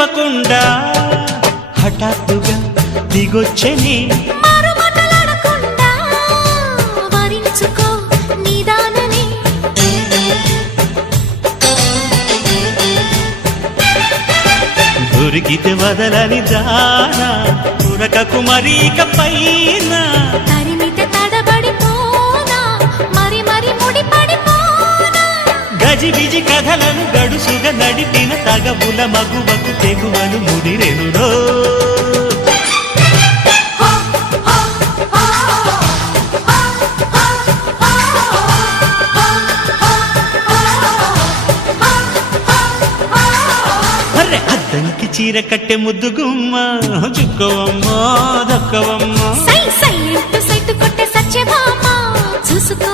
చెప్పకుండా హఠాత్తుగా దిగొచ్చని దొరికితే వదలని దానా ఉరకకు మరీక పైన తరిమితే తడబడిపోనా మరి మరి ముడిపడిపోనా గజిబిజి కథలను గడుసుగా నడిపిన తగవుల మగువకు తెగువను ముడిరెనురో అద్దంకి చీర కట్టె ముద్దు గుమ్మ చుక్కవమ్మా దక్కవమ్మా సై సై అంటూ సైటు కొట్టే సత్యభామ చూసుకో